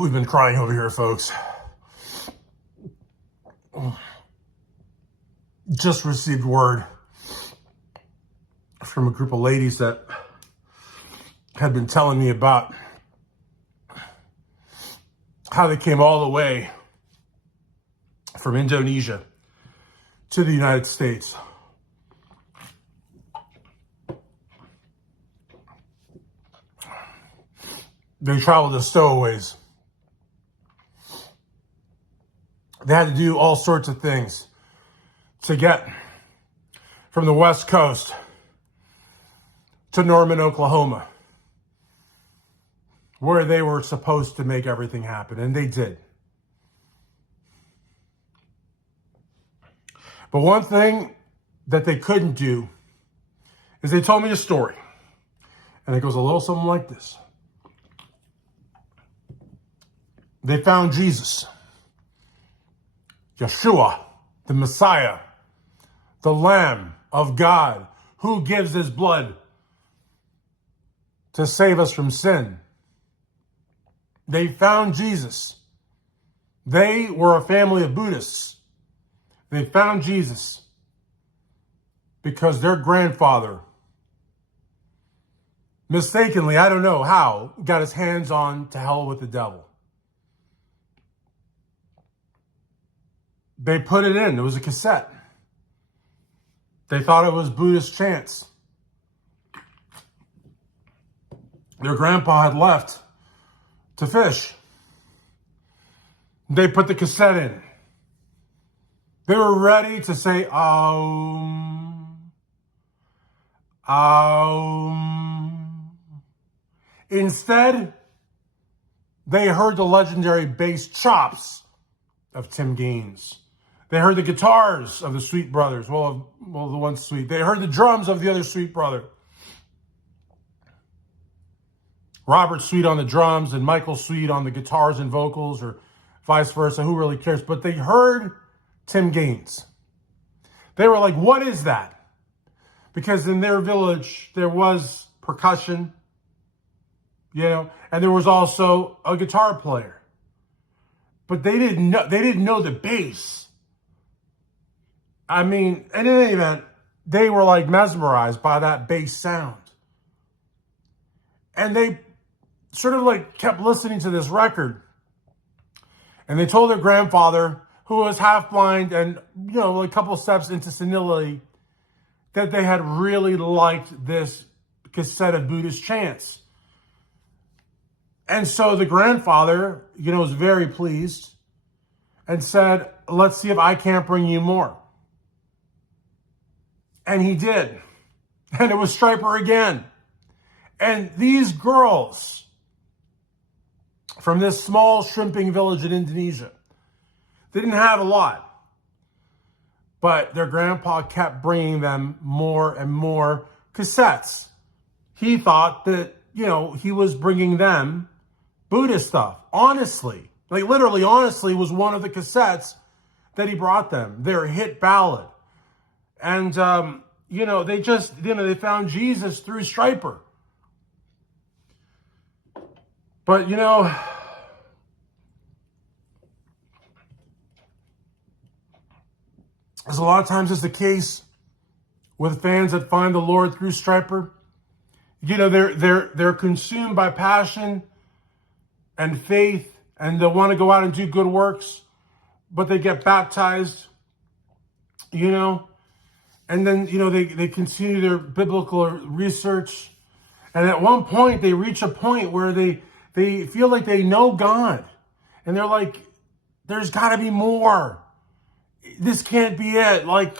We've been crying over here, folks. Just received word from a group of ladies that had been telling me about how they came all the way from Indonesia to the United States. They traveled as stowaways. They had to do all sorts of things to get from the West Coast to Norman, Oklahoma, where they were supposed to make everything happen, and they did. But one thing that they couldn't do is they told me a story, and it goes a little something like this. They found Jesus, Yeshua, the Messiah, the Lamb of God, who gives his blood to save us from sin. They found Jesus. They were a family of Buddhists. They found Jesus because their grandfather, mistakenly, I don't know how, got his hands on To Hell with the Devil. They put it in. It was a cassette. They thought it was Buddhist chants. Their grandpa had left to fish. They put the cassette in. They were ready to say, Instead, they heard the legendary bass chops of Tim Gaines. They heard the guitars of the Sweet Brothers. Well, the one Sweet. They heard the drums of the other Sweet brother. Robert Sweet on the drums and Michael Sweet on the guitars and vocals, or vice versa. Who really cares? But they heard Tim Gaines. They were like, what is that? Because in their village, there was percussion, and there was also a guitar player. But they didn't know the bass. I mean, in any event, they were like mesmerized by that bass sound. And they sort of like kept listening to this record. And they told their grandfather, who was half blind and, a couple steps into senility, that they had really liked this cassette of Buddhist chants. And so the grandfather, was very pleased and said, let's see if I can't bring you more. And he did. And it was Stryper again. And these girls from this small shrimping village in Indonesia, they didn't have a lot. But their grandpa kept bringing them more and more cassettes. He thought that, he was bringing them Buddhist stuff. Honestly, like literally honestly was one of the cassettes that he brought them, their hit ballad. And, they just, they found Jesus through Stryper. But, as a lot of times is the case with fans that find the Lord through Stryper, they're consumed by passion and faith, and they want to go out and do good works, but they get baptized, and then, they continue their biblical research. And at one point, they reach a point where they feel like they know God. And they're like, there's got to be more. This can't be it. Like,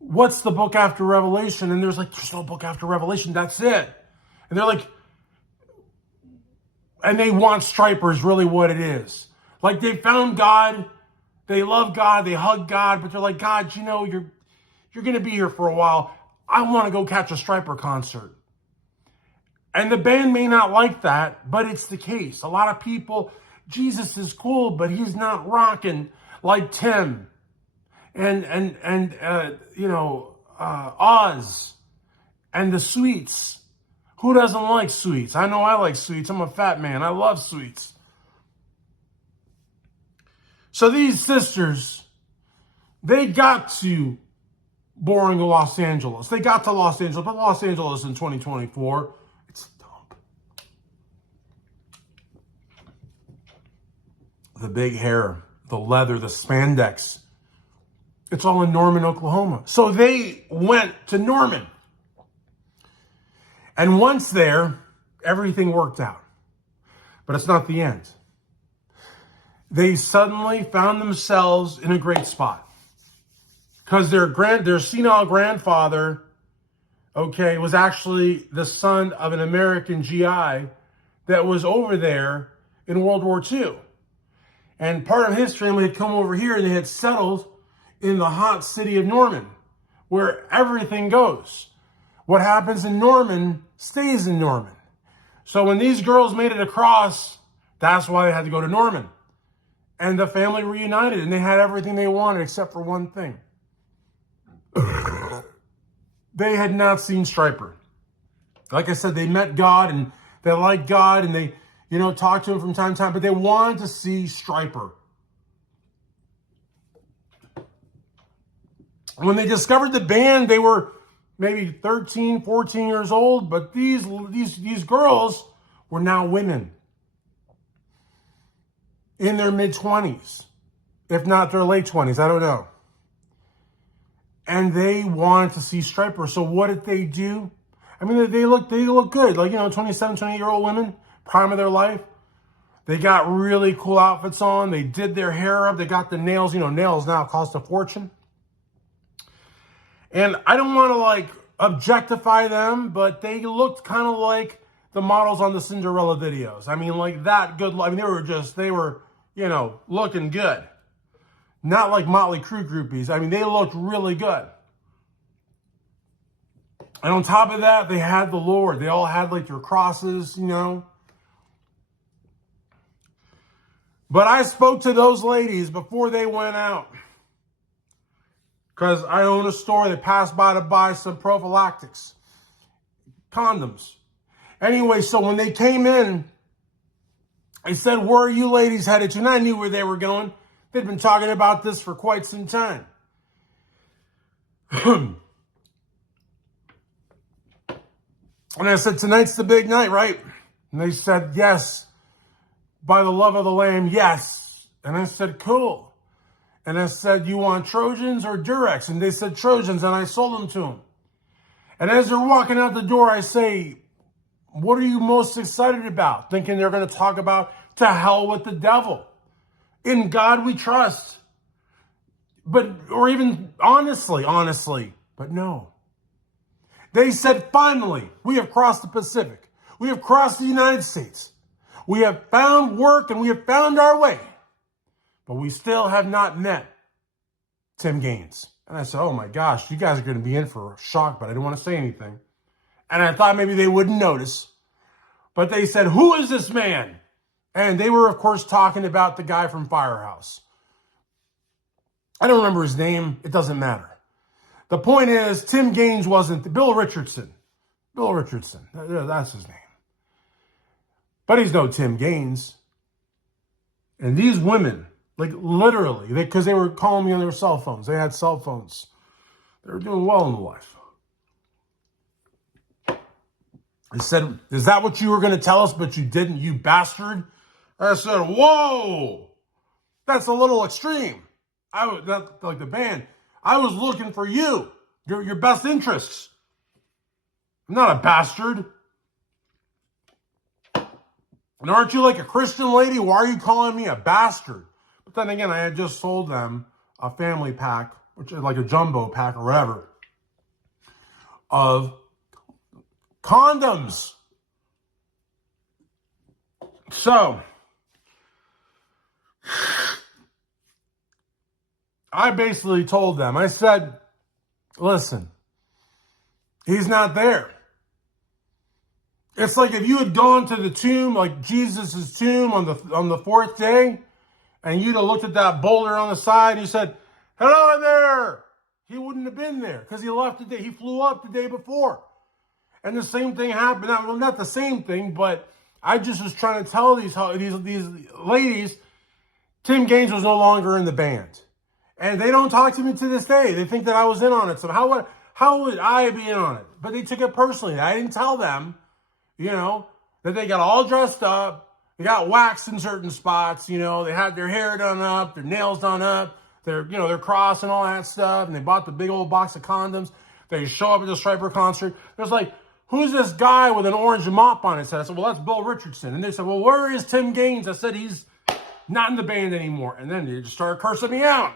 what's the book after Revelation? And there's no book after Revelation. That's it. And they're like, and they want Stryper is really what it is. Like, they found God. They love God. They hug God. But they're like, God, you're going to be here for a while. I want to go catch a Stryper concert. And the band may not like that, but it's the case. A lot of people, Jesus is cool, but he's not rocking like Tim and Oz and the Sweets. Who doesn't like sweets? I know I like sweets. I'm a fat man. I love sweets. So these sisters, they got to boring Los Angeles. They got to Los Angeles, but Los Angeles in 2024, it's a dump. The big hair, the leather, the spandex, it's all in Norman, Oklahoma. So they went to Norman. And once there, everything worked out. But it's not the end. They suddenly found themselves in a great spot. Because their senile grandfather, okay, was actually the son of an American GI that was over there in World War II. And part of his family had come over here and they had settled in the hot city of Norman, where everything goes. What happens in Norman stays in Norman. So when these girls made it across, that's why they had to go to Norman. And the family reunited and they had everything they wanted except for one thing. They had not seen Stryper. Like I said, they met God and they liked God and they, talked to him from time to time, but they wanted to see Stryper. When they discovered the band, they were maybe 13, 14 years old, but these girls were now women in their mid-20s, if not their late 20s, I don't know. And they wanted to see Stryper. So what did they do? I mean, they look good. 27, 28-year-old women, prime of their life. They got really cool outfits on. They did their hair up. They got the nails. Nails now cost a fortune. And I don't want to objectify them, but they looked kind of like the models on the Cinderella videos. I mean, like that good. I mean, they were, looking good. Not like Motley Crue groupies. I mean, they looked really good. And on top of that, they had the Lord. They all had their crosses, But I spoke to those ladies before they went out. Because I own a store that passed by to buy some prophylactics. Condoms. Anyway, so when they came in, I said, where are you ladies headed to? And I knew where they were going. They'd been talking about this for quite some time. And I said, tonight's the big night, right? And they said, yes. By the love of the Lamb, yes. And I said, cool. And I said, you want Trojans or Durex? And they said Trojans, and I sold them to them. And as they're walking out the door, I say, what are you most excited about? Thinking they're going to talk about to hell with the devil. In God we trust. Or even honestly, but no. They said, finally, we have crossed the Pacific. We have crossed the United States. We have found work and we have found our way. But we still have not met Tim Gaines. And I said, oh my gosh, you guys are going to be in for a shock, but I didn't want to say anything. And I thought maybe they wouldn't notice. But they said, who is this man? And they were, of course, talking about the guy from Firehouse. I don't remember his name. It doesn't matter. The point is, Tim Gaines wasn't, Bill Richardson. Bill Richardson, that's his name. But he's no Tim Gaines. And these women, literally, because they were calling me on their cell phones. They had cell phones. They were doing well in life. I said, is that what you were going to tell us, but you didn't, you bastard? I said, whoa, that's a little extreme. Like the band, I was looking for you, your best interests. I'm not a bastard. And aren't you like a Christian lady? Why are you calling me a bastard? But then again, I had just sold them a family pack, which is like a jumbo pack or whatever, of condoms. So, I basically told them, I said, listen, he's not there. It's like if you had gone to the tomb, like Jesus' tomb on the fourth day, and you'd have looked at that boulder on the side and you said, hello there. He wouldn't have been there because he left the day. He flew up the day before. And the same thing happened. Well, not the same thing, but I just was trying to tell these ladies, Tim Gaines was no longer in the band. And they don't talk to me to this day. They think that I was in on it. So how would I be in on it? But they took it personally. I didn't tell them, that they got all dressed up. They got waxed in certain spots. They had their hair done up, their nails done up, their cross and all that stuff. And they bought the big old box of condoms. They show up at the Stryper concert. There's like, who's this guy with an orange mop on his head? I said, well, that's Bill Richardson. And they said, well, where is Tim Gaines? I said, he's not in the band anymore. And then they just started cursing me out.